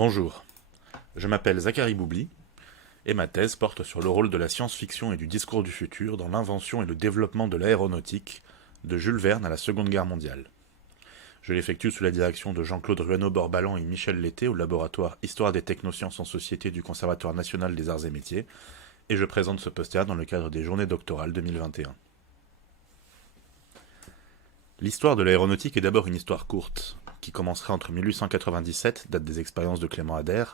Bonjour, je m'appelle Zachary Boubli et ma thèse porte sur le rôle de la science-fiction et du discours du futur dans l'invention et le développement de l'aéronautique de Jules Verne à la Seconde Guerre mondiale. Je l'effectue sous la direction de Jean-Claude Ruano-Borbalan et Michel Lété au laboratoire Histoire des technosciences en société du Conservatoire national des arts et métiers, et je présente ce poster dans le cadre des Journées doctorales 2021. L'histoire de l'aéronautique est d'abord une histoire courte, qui commencerait entre 1897, date des expériences de Clément Ader,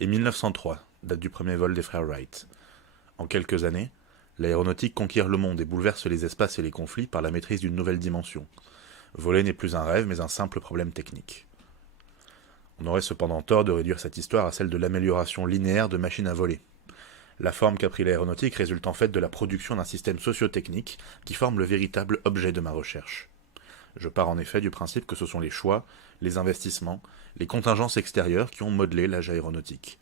et 1903, date du premier vol des frères Wright. En quelques années, l'aéronautique conquiert le monde et bouleverse les espaces et les conflits par la maîtrise d'une nouvelle dimension. Voler n'est plus un rêve, mais un simple problème technique. On aurait cependant tort de réduire cette histoire à celle de l'amélioration linéaire de machines à voler. La forme qu'a pris l'aéronautique résulte en fait de la production d'un système socio-technique qui forme le véritable objet de ma recherche. Je pars en effet du principe que ce sont les choix, les investissements, les contingences extérieures qui ont modelé l'âge aéronautique.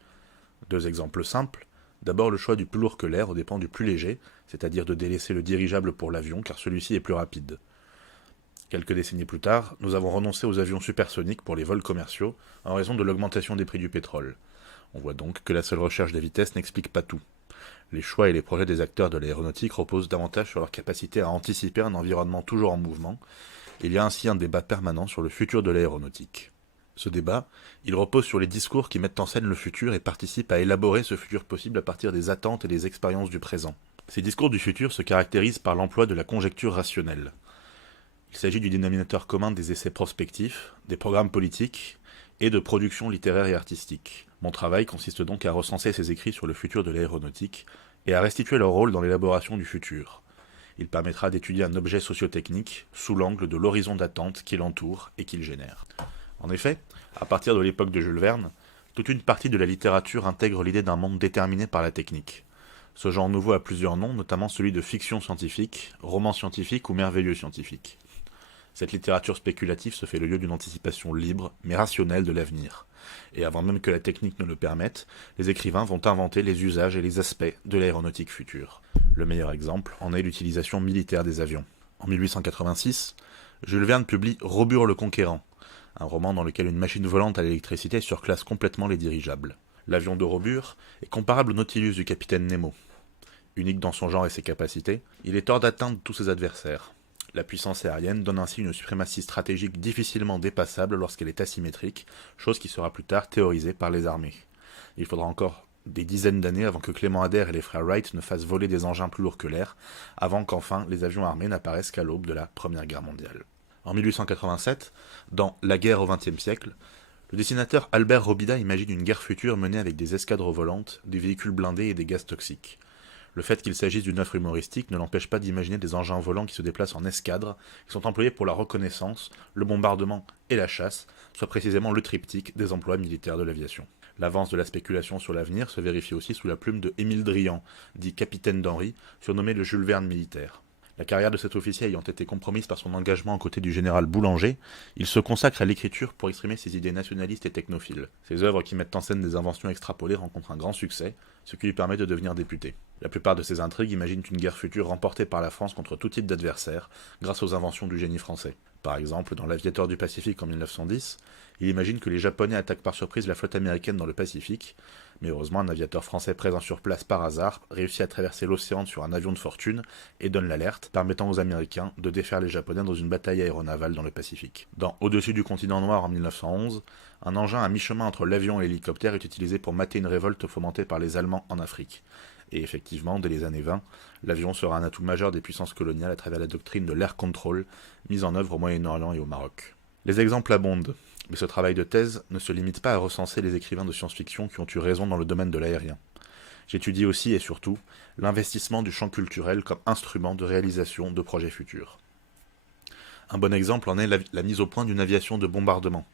Deux exemples simples. D'abord le choix du plus lourd que l'air aux dépens du plus léger, c'est-à-dire de délaisser le dirigeable pour l'avion car celui-ci est plus rapide. Quelques décennies plus tard, nous avons renoncé aux avions supersoniques pour les vols commerciaux en raison de l'augmentation des prix du pétrole. On voit donc que la seule recherche des vitesses n'explique pas tout. Les choix et les projets des acteurs de l'aéronautique reposent davantage sur leur capacité à anticiper un environnement toujours en mouvement. Il y a ainsi un débat permanent sur le futur de l'aéronautique. Ce débat, il repose sur les discours qui mettent en scène le futur et participent à élaborer ce futur possible à partir des attentes et des expériences du présent. Ces discours du futur se caractérisent par l'emploi de la conjecture rationnelle. Il s'agit du dénominateur commun des essais prospectifs, des programmes politiques et de productions littéraires et artistiques. Mon travail consiste donc à recenser ces écrits sur le futur de l'aéronautique et à restituer leur rôle dans l'élaboration du futur. Il permettra d'étudier un objet sociotechnique sous l'angle de l'horizon d'attente qui l'entoure et qu'il génère. En effet, à partir de l'époque de Jules Verne, toute une partie de la littérature intègre l'idée d'un monde déterminé par la technique. Ce genre nouveau a plusieurs noms, notamment celui de fiction scientifique, roman scientifique ou merveilleux scientifique. Cette littérature spéculative se fait le lieu d'une anticipation libre, mais rationnelle de l'avenir. Et avant même que la technique ne le permette, les écrivains vont inventer les usages et les aspects de l'aéronautique future. Le meilleur exemple en est l'utilisation militaire des avions. En 1886, Jules Verne publie Robur le Conquérant, un roman dans lequel une machine volante à l'électricité surclasse complètement les dirigeables. L'avion de Robur est comparable au Nautilus du capitaine Nemo. Unique dans son genre et ses capacités, il est hors d'atteinte de tous ses adversaires. La puissance aérienne donne ainsi une suprématie stratégique difficilement dépassable lorsqu'elle est asymétrique, chose qui sera plus tard théorisée par les armées. Il faudra encore des dizaines d'années avant que Clément Ader et les frères Wright ne fassent voler des engins plus lourds que l'air, avant qu'enfin les avions armés n'apparaissent qu'à l'aube de la Première Guerre mondiale. En 1887, dans La guerre au XXe siècle, le dessinateur Albert Robida imagine une guerre future menée avec des escadres volantes, des véhicules blindés et des gaz toxiques. Le fait qu'il s'agisse d'une œuvre humoristique ne l'empêche pas d'imaginer des engins volants qui se déplacent en escadre, qui sont employés pour la reconnaissance, le bombardement et la chasse, soit précisément le triptyque des emplois militaires de l'aviation. L'avance de la spéculation sur l'avenir se vérifie aussi sous la plume de Émile Drian, dit capitaine d'Henri, surnommé le Jules Verne militaire. La carrière de cet officier ayant été compromise par son engagement aux côtés du général Boulanger, il se consacre à l'écriture pour exprimer ses idées nationalistes et technophiles. Ses œuvres qui mettent en scène des inventions extrapolées rencontrent un grand succès, ce qui lui permet de devenir député. La plupart de ses intrigues imaginent une guerre future remportée par la France contre tout type d'adversaire, grâce aux inventions du génie français. Par exemple, dans L'Aviateur du Pacifique en 1910, il imagine que les Japonais attaquent par surprise la flotte américaine dans le Pacifique, mais heureusement un aviateur français présent sur place par hasard réussit à traverser l'océan sur un avion de fortune et donne l'alerte, permettant aux Américains de défaire les Japonais dans une bataille aéronavale dans le Pacifique. Dans Au-dessus du continent noir en 1911, un engin à mi-chemin entre l'avion et l'hélicoptère est utilisé pour mater une révolte fomentée par les Allemands en Afrique. Et effectivement, dès les années 20, l'avion sera un atout majeur des puissances coloniales à travers la doctrine de l'air control mise en œuvre au Moyen-Orient et au Maroc. Les exemples abondent, mais ce travail de thèse ne se limite pas à recenser les écrivains de science-fiction qui ont eu raison dans le domaine de l'aérien. J'étudie aussi et surtout l'investissement du champ culturel comme instrument de réalisation de projets futurs. Un bon exemple en est la mise au point d'une aviation de bombardement.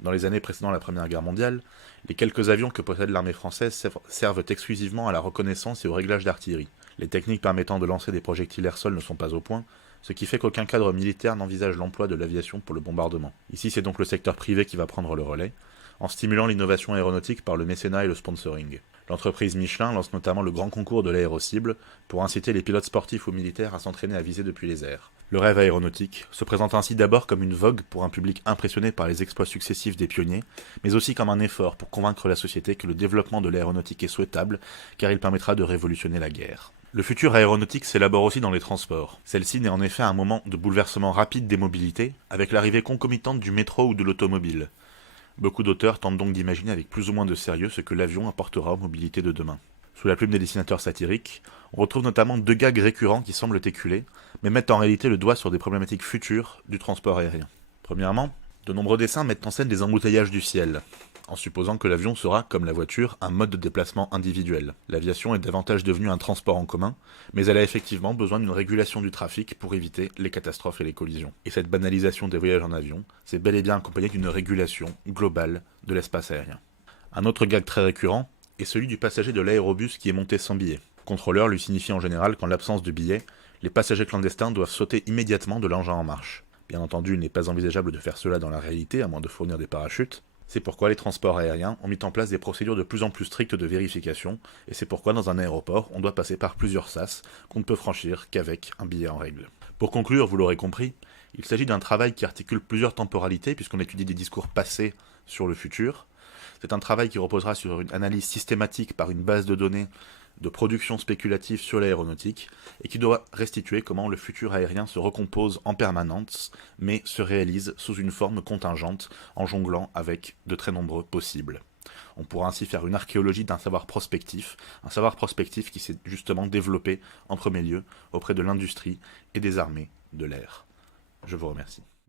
Dans les années précédant la Première Guerre mondiale, les quelques avions que possède l'armée française servent exclusivement à la reconnaissance et au réglage d'artillerie. Les techniques permettant de lancer des projectiles air-sol ne sont pas au point, ce qui fait qu'aucun cadre militaire n'envisage l'emploi de l'aviation pour le bombardement. Ici, c'est donc le secteur privé qui va prendre le relais, en stimulant l'innovation aéronautique par le mécénat et le sponsoring. L'entreprise Michelin lance notamment le grand concours de l'aérocible pour inciter les pilotes sportifs ou militaires à s'entraîner à viser depuis les airs. Le rêve aéronautique se présente ainsi d'abord comme une vogue pour un public impressionné par les exploits successifs des pionniers, mais aussi comme un effort pour convaincre la société que le développement de l'aéronautique est souhaitable, car il permettra de révolutionner la guerre. Le futur aéronautique s'élabore aussi dans les transports. Celle-ci naît en effet à un moment de bouleversement rapide des mobilités, avec l'arrivée concomitante du métro ou de l'automobile. Beaucoup d'auteurs tentent donc d'imaginer avec plus ou moins de sérieux ce que l'avion apportera aux mobilités de demain. Sous la plume des dessinateurs satiriques, on retrouve notamment deux gags récurrents qui semblent éculés, mais mettent en réalité le doigt sur des problématiques futures du transport aérien. Premièrement, de nombreux dessins mettent en scène les embouteillages du ciel, en supposant que l'avion sera, comme la voiture, un mode de déplacement individuel. L'aviation est davantage devenue un transport en commun, mais elle a effectivement besoin d'une régulation du trafic pour éviter les catastrophes et les collisions. Et cette banalisation des voyages en avion, c'est bel et bien accompagné d'une régulation globale de l'espace aérien. Un autre gag très récurrent est celui du passager de l'aérobus qui est monté sans billet. Le contrôleur lui signifie en général qu'en l'absence de billet, les passagers clandestins doivent sauter immédiatement de l'engin en marche. Bien entendu, il n'est pas envisageable de faire cela dans la réalité, à moins de fournir des parachutes. C'est pourquoi les transports aériens ont mis en place des procédures de plus en plus strictes de vérification, et c'est pourquoi dans un aéroport, on doit passer par plusieurs sas qu'on ne peut franchir qu'avec un billet en règle. Pour conclure, vous l'aurez compris, il s'agit d'un travail qui articule plusieurs temporalités, puisqu'on étudie des discours passés sur le futur. C'est un travail qui reposera sur une analyse systématique par une base de données de production spéculative sur l'aéronautique et qui doit restituer comment le futur aérien se recompose en permanence mais se réalise sous une forme contingente en jonglant avec de très nombreux possibles. On pourra ainsi faire une archéologie d'un savoir prospectif qui s'est justement développé en premier lieu auprès de l'industrie et des armées de l'air. Je vous remercie.